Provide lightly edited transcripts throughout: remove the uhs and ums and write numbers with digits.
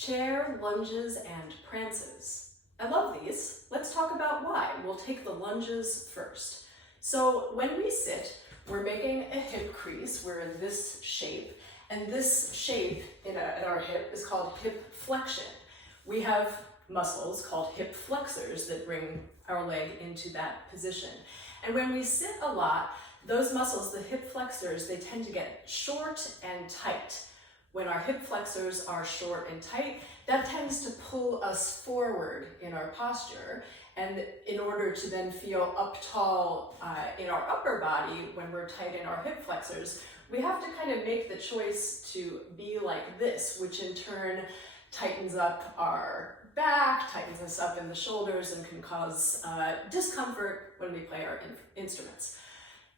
Chair, lunges, and prances. I love these. Let's talk about why. We'll take the lunges first. So when we sit, we're making a hip crease. We're in this shape, and this shape in our hip is called hip flexion. We have muscles called hip flexors that bring our leg into that position. And when we sit a lot, those muscles, the hip flexors, they tend to get short and tight. When our hip flexors are short and tight, that tends to pull us forward in our posture. And in order to then feel up tall in our upper body when we're tight in our hip flexors, we have to kind of make the choice to be like this, which in turn tightens up our back, tightens us up in the shoulders, and can cause discomfort when we play our instruments.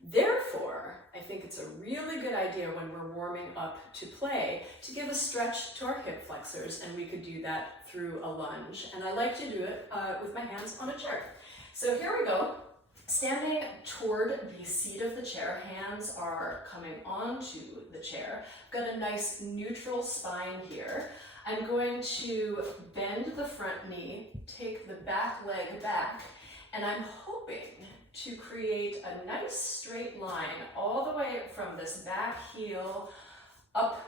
Therefore, I think it's a really good idea when we're warming up to play to give a stretch to our hip flexors, and we could do that through a lunge. And I like to do it with my hands on a chair. So here we go. Standing toward the seat of the chair, hands are coming onto the chair. I've got a nice neutral spine here. I'm going to bend the front knee, take the back leg back, and I'm hoping to create a nice straight line all the way from this back heel up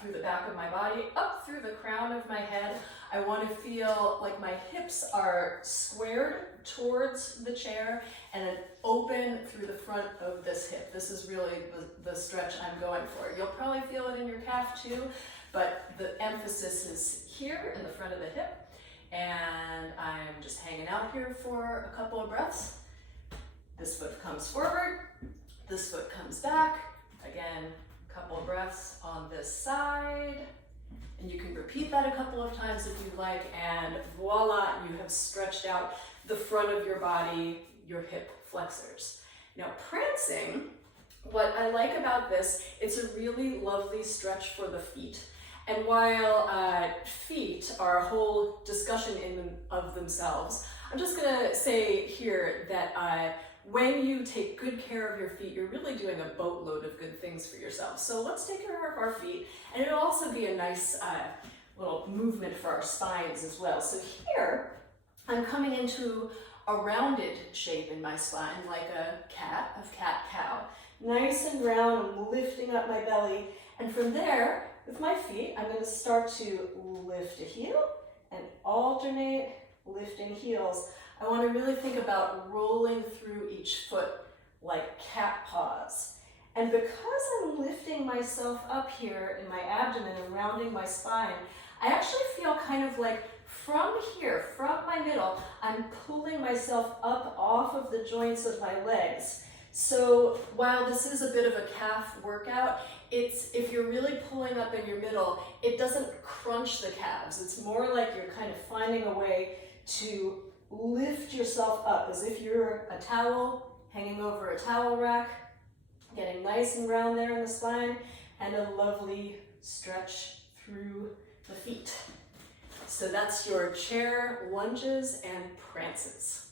through the back of my body, up through the crown of my head. I want to feel like my hips are squared towards the chair and an open through the front of this hip. This is really the stretch I'm going for. You'll probably feel it in your calf too, but the emphasis is here in the front of the hip. And I'm just hanging out here for a couple of breaths. This foot comes forward, this foot comes back. Again, a couple of breaths on this side. And you can repeat that a couple of times if you'd like, and voila, you have stretched out the front of your body, your hip flexors. Now, prancing, what I like about this, it's a really lovely stretch for the feet. And while feet are a whole discussion of themselves, I'm just gonna say here that when you take good care of your feet, you're really doing a boatload of good things for yourself. So let's take care of our feet, and it'll also be a nice little movement for our spines as well. So here, I'm coming into a rounded shape in my spine, like a cat, of cat-cow. Nice and round, I'm lifting up my belly, and from there, with my feet, I'm going to start to lift a heel and alternate lifting heels. I want to really think about rolling through each foot like cat paws. And because I'm lifting myself up here in my abdomen and rounding my spine, I actually feel kind of like from here, from my middle, I'm pulling myself up off of the joints of my legs. So while this is a bit of a calf workout, if you're really pulling up in your middle, it doesn't crunch the calves. It's more like you're kind of finding a way to lift yourself up as if you're a towel hanging over a towel rack, getting nice and round there in the spine, and a lovely stretch through the feet. So that's your chair, lunges, and prances.